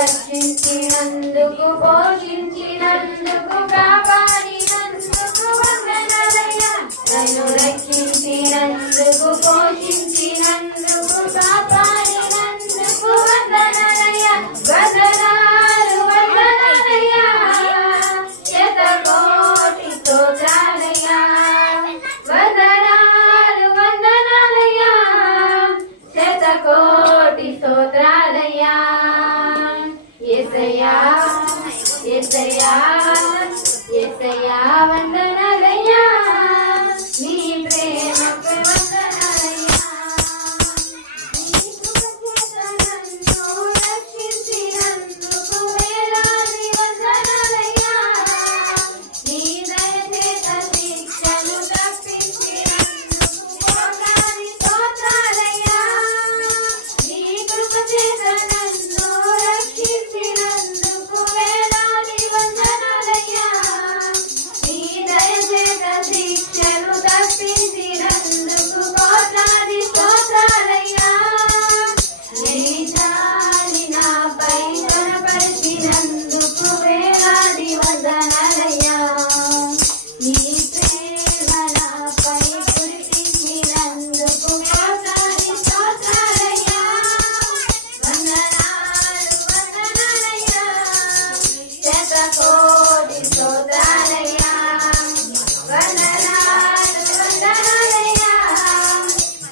రక్షించినందుకు పోషించినందుకు కాపాడినందుకు వందనాలయ్యా నన్ను రక్షించినందుకు పోషించినందుకు కాపాడినందుకు వందనాలయ్యా వందనాలు వందనాలయ్యా శతకోటి స్తోత్రాలయ్యా వందనాలు వందనాలయ్యా శతకోటి స్తోత్రాలయ్యా యేసయ్యా యేసయ్యా యేసయ్యా వందనాలయ్యా నీ ప్రేమకు వందనాలయ్యా నీ కృపచేత నన్ను రక్షించినందుకు వేలాది వందనాలయ్యా నీ దయచేత శిక్షను తప్పించినందుకు కోట్లాది స్తోత్రాలయ్యా నీ కృపచేత నన్ను రక్షించినందుకు వేలాది వందనాలయ్యా నీ దయచేత శిక్షను తప్పించినందుకు కోట్లాది స్తోత్రాలయ్యా నీ జాలి నాపై కనపరిచినందుకు వేలాది వందనాలయ్యా నీ ప్రేమ నాపై కురిపించినందుకు కోట్లాది స్తోత్రాలయ్యా వందనాలు వందనాలయ్యా శతకోటి స్తోత్రాలయ్యా వందనాలు వందనాలయ్యా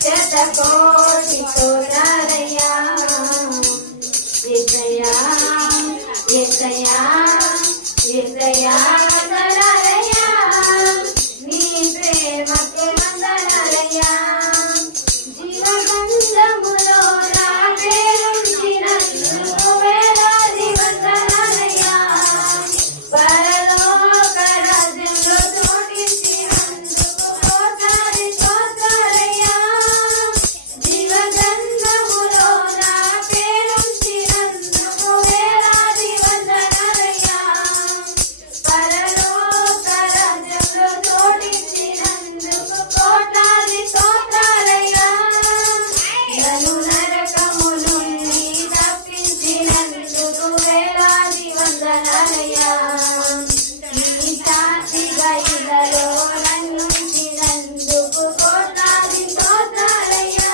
శతకోటి స్తోత్రాలయ్యా యేసయ్యా యేసయ్యా యేసయ్యా వందనాలయ్యా నీ ప్రేమకు వందనాలయ్యా జీవగంధములో నా పేరుంచినందుకు వేలాది వందనాలయ్యా పరలోక రాజ్యంలో చోటించినందుకు కోట్లాది స్తోత్రాలయ్యా జీవగంధములో నా పేరుంచినందుకు వేలాది వందనాలయ్యా పరలోక రాజ్యంలో చోటించినందుకు కోట్లాది స్తోత్రాలయ్యా నన్ను నరకము నుండి తప్పించినందుకు వేలాది వందనాలయ్యా నీ శాంతిగా ఇలలో నన్నుంచినందుకు కోట్లాది స్తోత్రాలయ్యా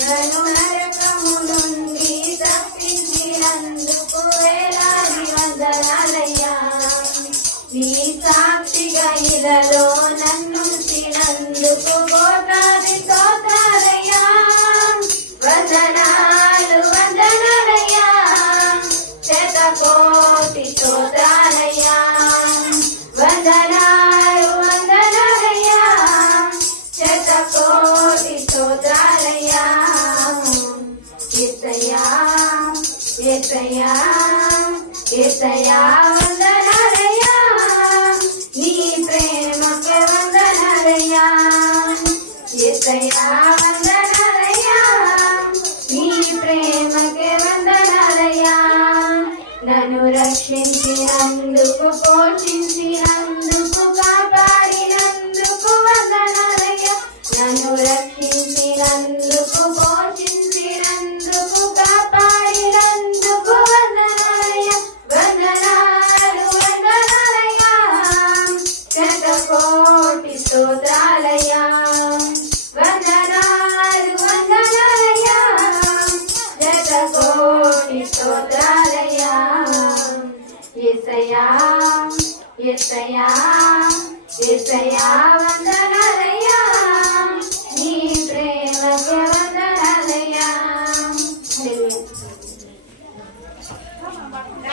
నన్ను నరకము నుండి తప్పించినందుకు వేలాది వందనాలయ్యా నీ సాక్షిగా ఇలలో నన్నుంచినందుకు కోట్లాది స్తోత్రాలయ్యా వందనాలు వందనాలయ్యా శతకోటి స్తోత్రాలయ్యా వందనాలు వందనాలయ్యా శతకోటి స్తోత్రాలయ్యా యేసయ్యా యేసయ్యా యేసయ్యా వందనాలయ్యా నీ ప్రేమకు వందనాలయ్యా యేసయ్యా వందనాలయ్యా నీ ప్రేమకు వందనాలయ్యా నన్ను రక్షించినందుకు పోషించినందుకు కాపాడినందుకు వందనాలయ్యా నన్ను రక్షించినందుకు పోషించినందుకు కాపాడినందుకు వందనాలయ్యా వందనాలు వందనాలయ్యా శతకోటి స్తోత్రాలయ్యా వందనాలు వందనాలయ్యా శతకోటి స్తోత్రాలయ్యా యేసయ్యా యేసయ్యా యేసయ్యా వందనాలయ్యా